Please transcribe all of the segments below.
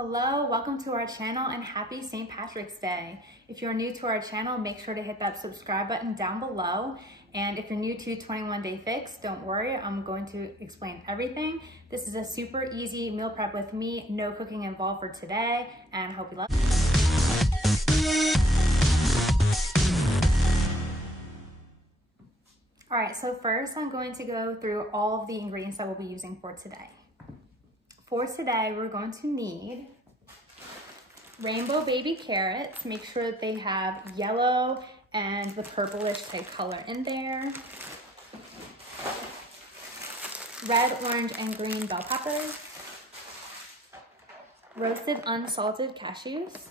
Hello, welcome to our channel and happy St. Patrick's Day. If you're new to our channel, make sure to hit that subscribe button down below. And if you're new to 21 Day Fix, don't worry, I'm going to explain everything. This is a super easy meal prep with me, no cooking involved for today, and I hope you love it. All right, so first I'm going to go through all of the ingredients that we'll be using for today. For today, we're going to need rainbow baby carrots. Make sure that they have yellow and the purplish type color in there. Red, orange, and green bell peppers. Roasted unsalted cashews.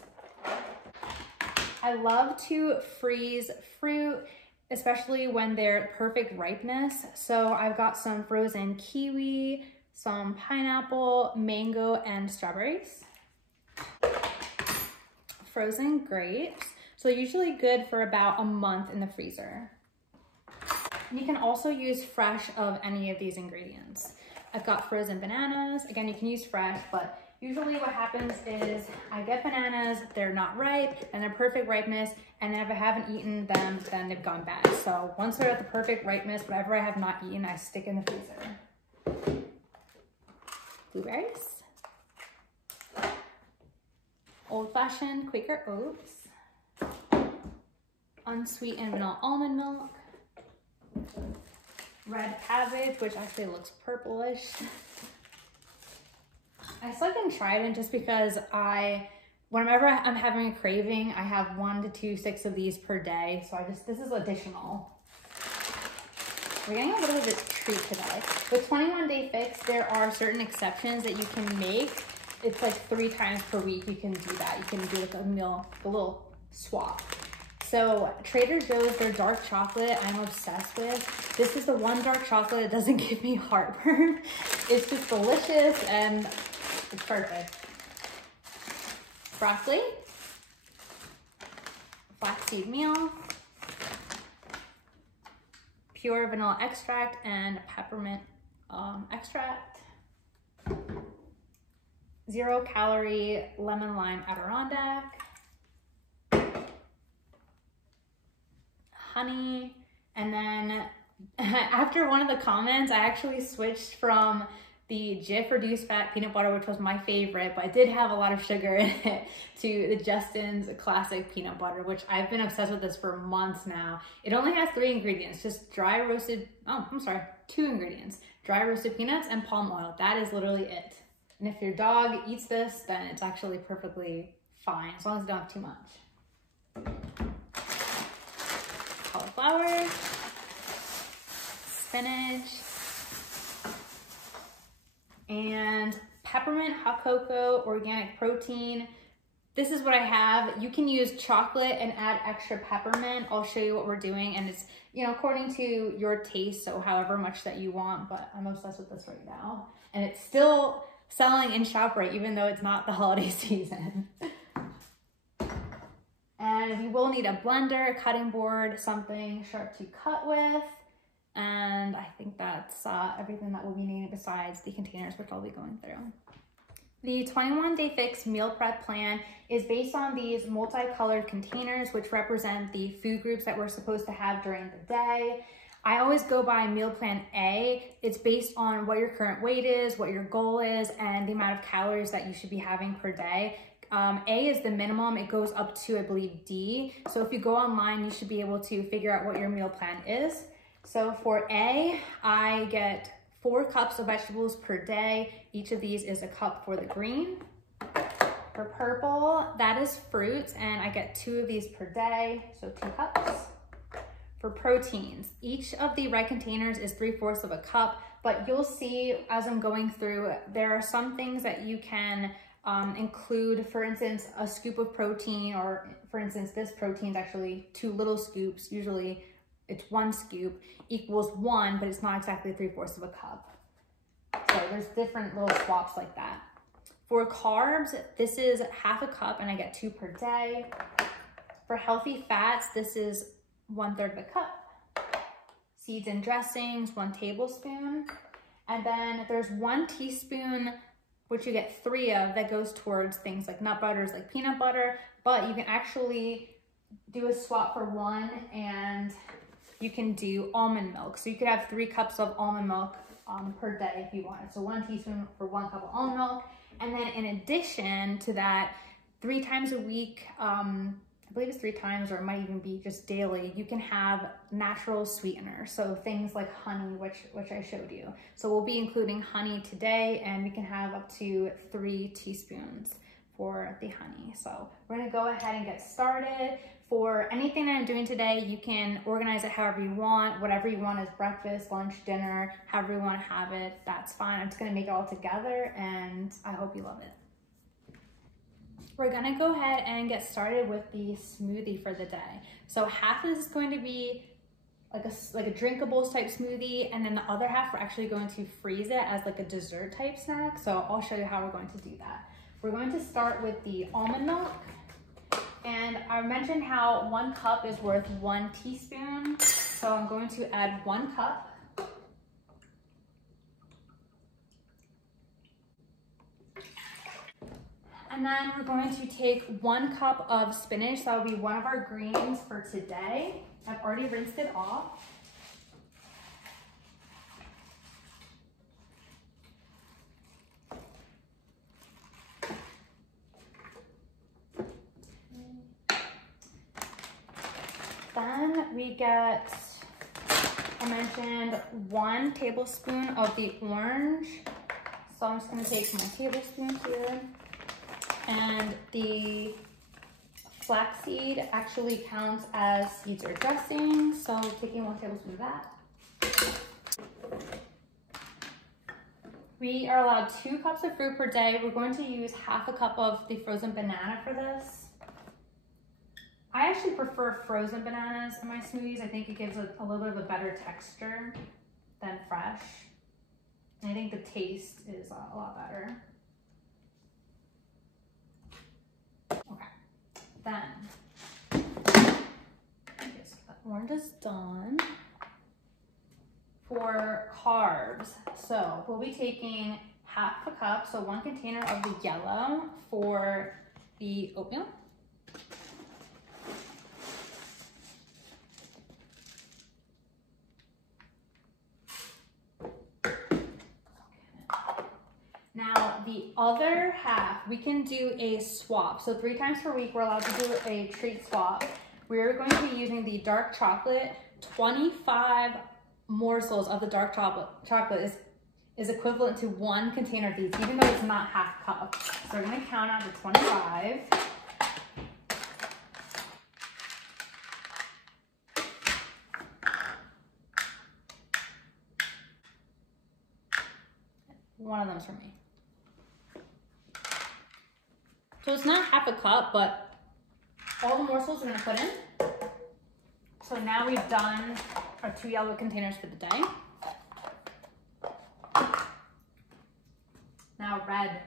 I love to freeze fruit, especially when they're perfect ripeness. So I've got some frozen kiwi, some pineapple, mango, and strawberries. Frozen grapes. So usually good for about a month in the freezer. You can also use fresh of any of these ingredients. I've got frozen bananas. Again, you can use fresh, but usually what happens is I get bananas, they're not ripe, and they're perfect ripeness, and if I haven't eaten them, then they've gone bad. So once they're at the perfect ripeness, whatever I have not eaten, I stick in the freezer. Blueberries, old-fashioned Quaker oats, unsweetened vanilla almond milk, red cabbage, which actually looks purplish. I still haven't tried it just because whenever I'm having a craving, I have 1 to 2 sticks of these per day. So this is additional. We're getting a little bit of a treat today. With 21 Day Fix, there are certain exceptions that you can make. It's like 3 times per week you can do that. You can do like a little swap. So Trader Joe's, their dark chocolate, I'm obsessed with. This is the one dark chocolate that doesn't give me heartburn. It's just delicious and it's perfect. Broccoli, flaxseed meal, pure vanilla extract, and peppermint extract. 0 calorie lemon lime Adirondack. Honey. And then after one of the comments, I actually switched from the Jif reduced fat peanut butter, which was my favorite, but it did have a lot of sugar in it, to the Justin's classic peanut butter, which I've been obsessed with this for months now. It only has 3 ingredients, just 2 ingredients, dry roasted peanuts and palm oil. That is literally it. And if your dog eats this, then it's actually perfectly fine, as long as you don't have too much. Cauliflower, spinach, and peppermint hot cocoa organic protein. This is what I have. You can use chocolate and add extra peppermint. I'll show you what we're doing, and it's, according to your taste, so however much that you want, but I'm obsessed with this right now. And it's still selling in ShopRite, even though it's not the holiday season. And you will need a blender, a cutting board, something sharp to cut with. And I think that's everything that we'll be needing besides the containers, which I'll be going through. The 21 Day Fix meal prep plan is based on these multicolored containers, which represent the food groups that we're supposed to have during the day. I always go by meal plan A. It's based on what your current weight is, what your goal is, and the amount of calories that you should be having per day. A is the minimum. It goes up to, I believe, D. So if you go online, you should be able to figure out what your meal plan is. So for A, I get 4 cups of vegetables per day. Each of these is a cup for the green. For purple, that is fruits, and I get 2 of these per day, so 2 cups. For proteins, each of the red containers is 3/4 of a cup, but you'll see as I'm going through, there are some things that you can include, for instance, a scoop of protein, or for instance, this protein is actually 2 little scoops. Usually it's 1 scoop equals 1, but it's not exactly 3/4 of a cup. So there's different little swaps like that. For carbs, this is 1/2 cup and I get 2 per day. For healthy fats, this is 1/3 of a cup. Seeds and dressings, 1 tablespoon. And then there's 1 teaspoon which you get 3 of, that goes towards things like nut butters, like peanut butter, but you can actually do a swap for 1 and you can do almond milk. So you could have 3 cups of almond milk per day if you wanted. So 1 teaspoon for 1 cup of almond milk. And then in addition to that, 3 times a week, I believe it's 3 times, or it might even be just daily, you can have natural sweeteners. So things like honey, which I showed you. So we'll be including honey today, and we can have up to 3 teaspoons for the honey. So we're gonna go ahead and get started. For anything that I'm doing today, you can organize it however you want. Whatever you want is breakfast, lunch, dinner, however you want to have it, that's fine. I'm just gonna make it all together, and I hope you love it. We're gonna go ahead and get started with the smoothie for the day. So half is going to be like a drinkables type smoothie, and then the other half we're actually going to freeze it as like a dessert type snack. So I'll show you how we're going to do that. We're going to start with the almond milk. And I mentioned how 1 cup is worth 1 teaspoon. So I'm going to add 1 cup. And then we're going to take 1 cup of spinach. That will be one of our greens for today. I've already rinsed it off. Then we get, I mentioned, 1 tablespoon of the orange. So I'm just gonna take my tablespoon here. And the flaxseed actually counts as seeds or dressing. So taking 1 tablespoon of that. We are allowed 2 cups of fruit per day. We're going to use half a cup of the frozen banana for this. I actually prefer frozen bananas in my smoothies. I think it gives a little bit of a better texture than fresh. And I think the taste is a lot better. Okay, then, I guess that orange is done. For carbs, so we'll be taking half a cup, so 1 container of the yellow for the oatmeal. Now the other half, we can do a swap. So 3 times per week, we're allowed to do a treat swap. We're going to be using the dark chocolate. 25 morsels of the dark chocolate is equivalent to 1 container of these, even though it's not half cup. So we're gonna count out to 25. One of them's for me. So it's not half a cup, but all the morsels we're gonna put in. So now we've done our 2 yellow containers for the day. Now red.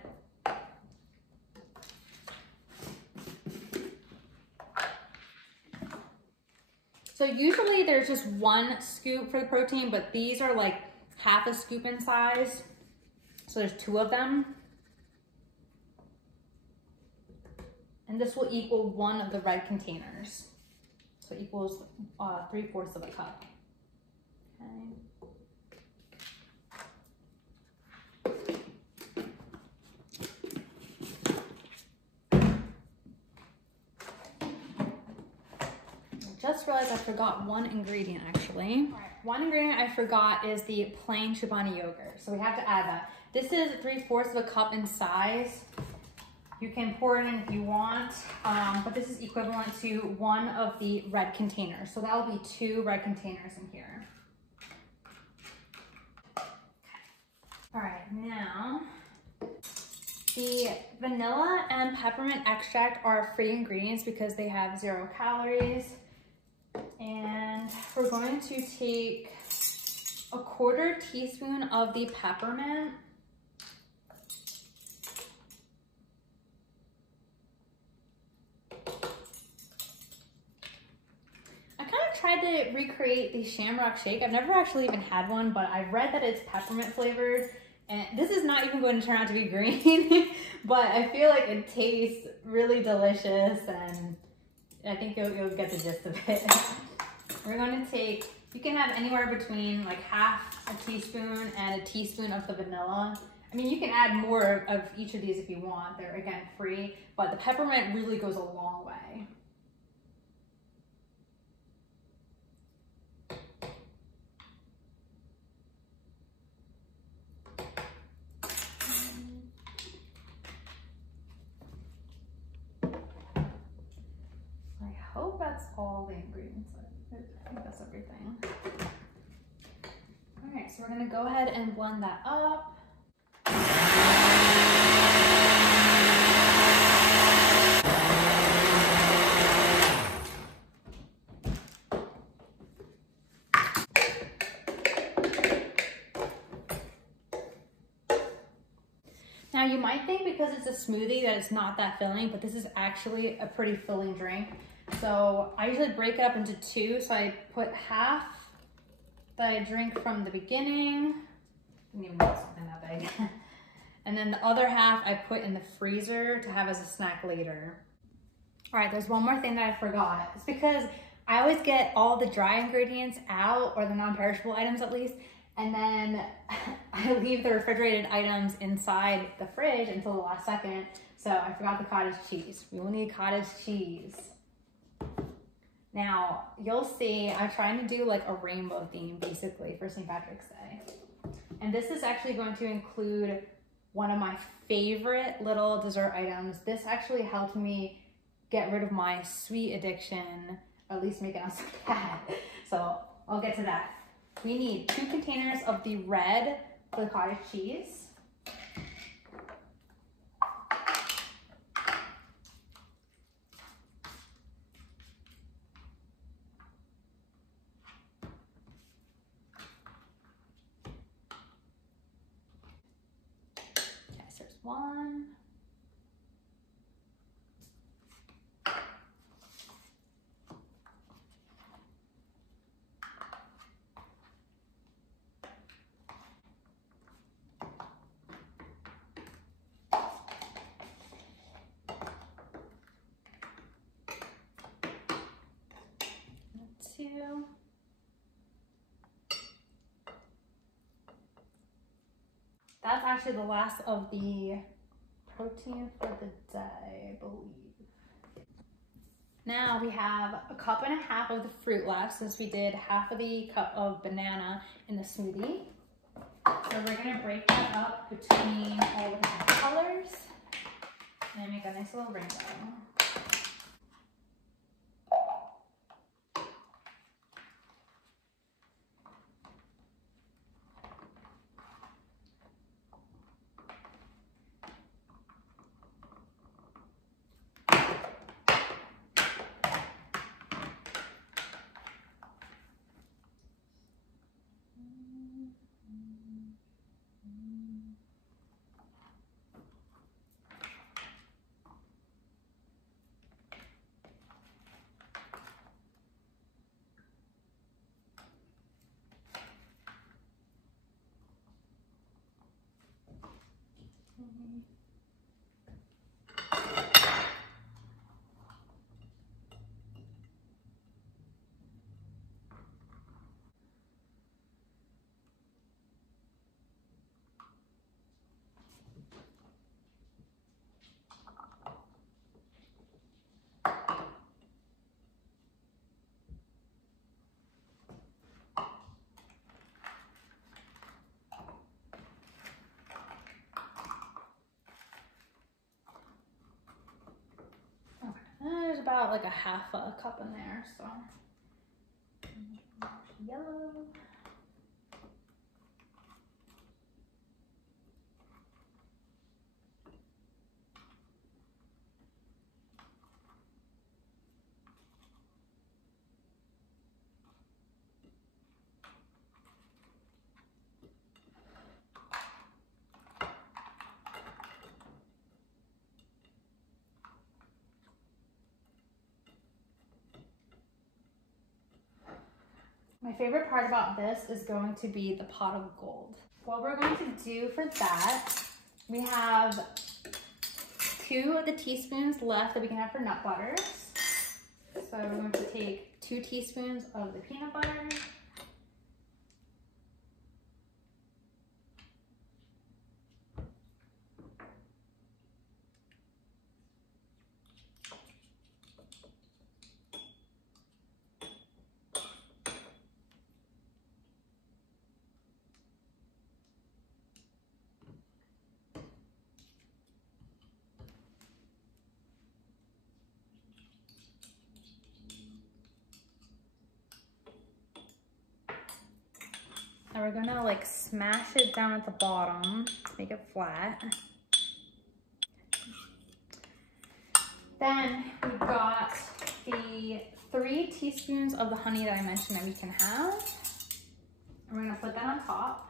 So usually there's just 1 scoop for the protein, but these are like half a scoop in size. So there's 2 of them. And this will equal 1 of the red containers. So it equals 3/4 of a cup. Just realized I forgot 1 ingredient actually. All right, 1 ingredient I forgot is the plain Chobani yogurt. So we have to add that. This is 3/4 of a cup in size. You can pour it in if you want, but this is equivalent to 1 of the red containers. So that'll be 2 red containers in here. Okay. All right, now the vanilla and peppermint extract are free ingredients because they have 0 calories. And we're going to take a 1/4 teaspoon of the peppermint. I kind of tried to recreate the Shamrock Shake. I've never actually even had one, but I've read that it's peppermint flavored And this is not even going to turn out to be green, but I feel like it tastes really delicious, and I think you'll get the gist of it. We're going to take, you can have anywhere between like half a teaspoon and a teaspoon of the vanilla. I mean, you can add more of each of these if you want. They're, again, free, but the peppermint really goes a long way. I hope that's all the ingredients. I think that's everything. All right, so we're gonna go ahead and blend that up. Now you might think because it's a smoothie that it's not that filling, but this is actually a pretty filling drink. So I usually break it up into two. So I put half that I drink from the beginning. I didn't even know something that big. And then the other half I put in the freezer to have as a snack later. All right, there's one more thing that I forgot. It's because I always get all the dry ingredients out, or the non-perishable items at least, and then I leave the refrigerated items inside the fridge until the last second. So I forgot the cottage cheese. We will need cottage cheese. Now, you'll see I'm trying to do like a rainbow theme basically for St. Patrick's Day. And this is actually going to include one of my favorite little dessert items. This actually helped me get rid of my sweet addiction, or at least make it not so bad. So I'll get to that. We need 2 containers of the red for the cottage cheese. Okay, so there's 1. That's actually the last of the protein for the day, I believe. Now we have a 1.5 cups of the fruit left, since we did half of the cup of banana in the smoothie. So we're gonna break that up between all the different colors and make a nice little rainbow. There's about like a 1/2 cup in there, so yellow. My favorite part about this is going to be the pot of gold. What we're going to do for that, we have 2 of the teaspoons left that we can have for nut butters. So we're going to take 2 teaspoons of the peanut butter. And we're gonna like smash it down at the bottom, make it flat. Then we've got the 3 teaspoons of the honey that I mentioned that we can have. And we're gonna put that on top.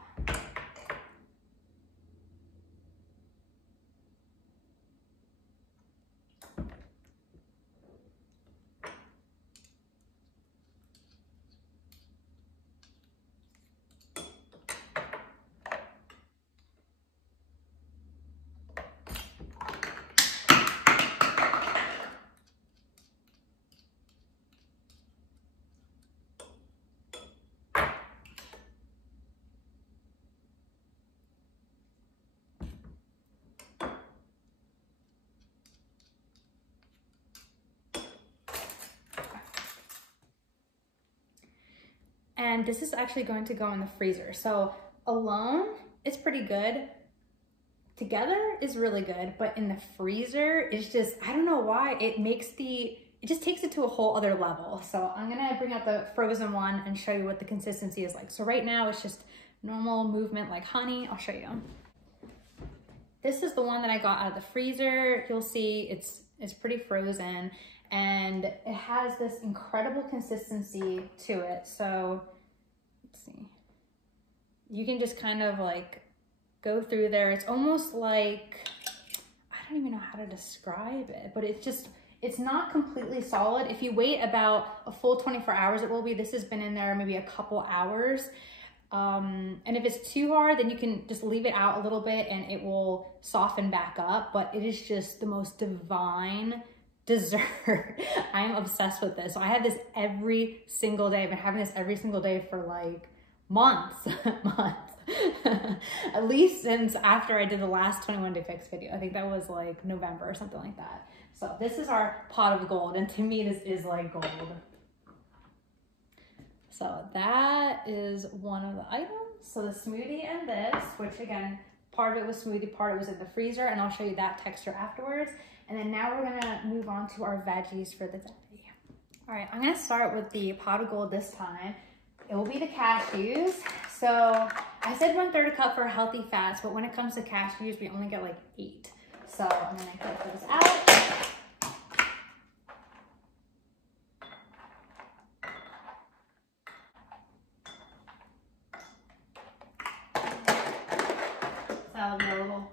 And this is actually going to go in the freezer. So alone, it's pretty good. Together is really good, but in the freezer, it's just, I don't know why, it just takes it to a whole other level. So I'm gonna bring out the frozen one and show you what the consistency is like. So right now it's just normal movement like honey. I'll show you. This is the one that I got out of the freezer. You'll see it's pretty frozen and it has this incredible consistency to it. So let's see. You can just kind of like go through there. It's almost like, I don't even know how to describe it, but it's not completely solid. If you wait about a full 24 hours, it will be. This has been in there maybe a couple hours. And if it's too hard, then you can just leave it out a little bit and it will soften back up. But it is just the most divine dessert. I am obsessed with this. So I have this every single day. I've been having this every single day for like months. At least since after I did the last 21 Day Fix video. I think that was like November or something like that. So this is our pot of gold, and to me this is like gold. So that is one of the items. So the smoothie and this, which again, part of it was smoothie, part of it was in the freezer, and I'll show you that texture afterwards. And then now we're gonna move on to our veggies for the day. All right, I'm gonna start with the pot of gold this time. It will be the cashews. So I said 1/3 cup for healthy fats, but when it comes to cashews, we only get like 8. So I'm gonna get those out. So that'll be a little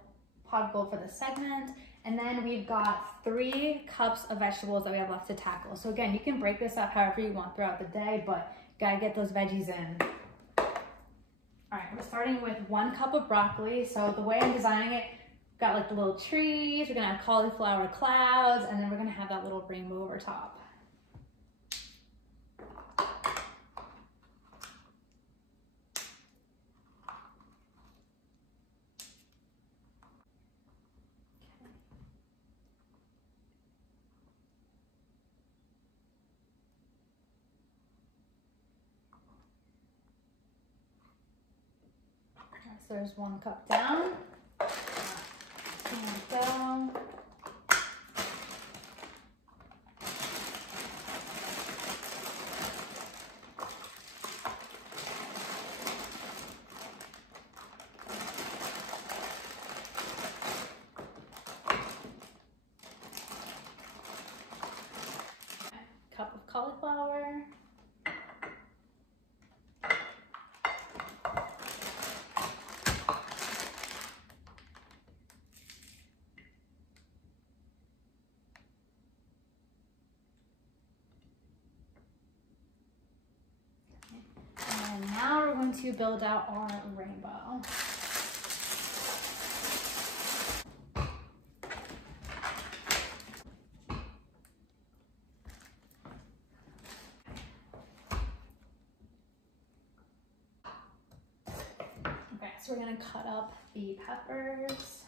pot of gold for this segment. And then we've got 3 cups of vegetables that we have left to tackle. So again, you can break this up however you want throughout the day, but gotta get those veggies in. All right, we're starting with 1 cup of broccoli. So the way I'm designing it, got like the little trees, we're gonna have cauliflower clouds, and then we're gonna have that little rainbow over top. So there's 1 cup down. There we go. Cup of cauliflower. And now we're going to build out our rainbow. Okay, so we're gonna cut up the peppers.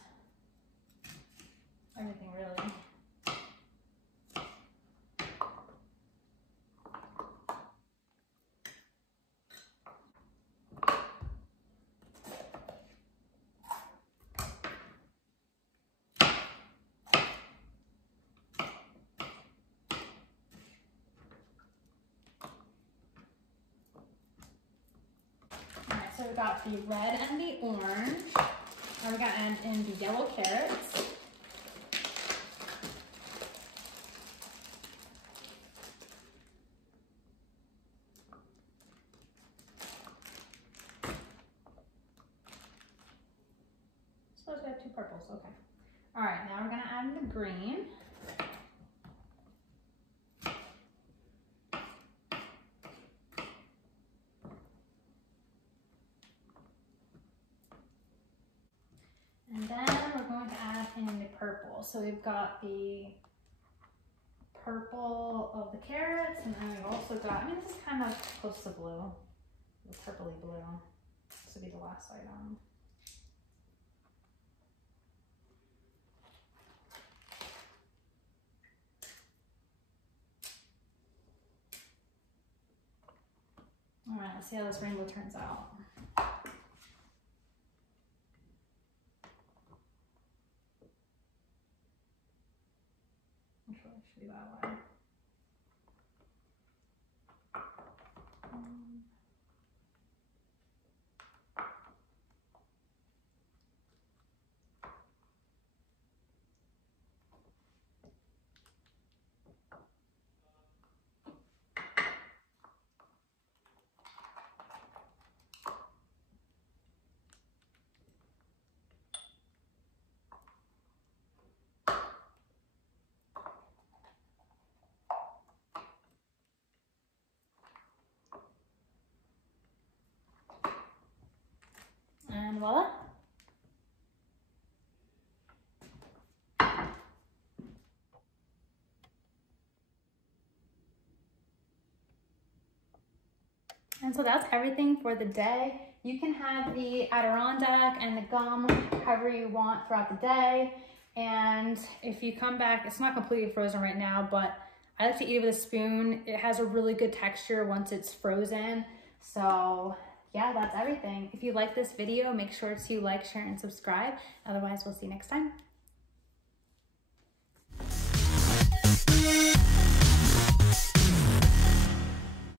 Everything really. So we got the red and the orange. Now we're gonna add in the yellow carrots. Suppose we have two purples, okay. All right, now we're gonna add in the green. And then we're going to add in the purple. So we've got the purple of the carrots, and then we've also got, I mean, this is kind of close to blue, the purpley blue. This will be the last item. All right, let's see how this rainbow turns out. Should be that way. And voila. And so that's everything for the day. You can have the Adirondack and the gum however you want throughout the day. And if you come back, it's not completely frozen right now, but I like to eat it with a spoon. It has a really good texture once it's frozen. So yeah, that's everything. If you like this video, make sure to like, share, and subscribe. Otherwise, we'll see you next time.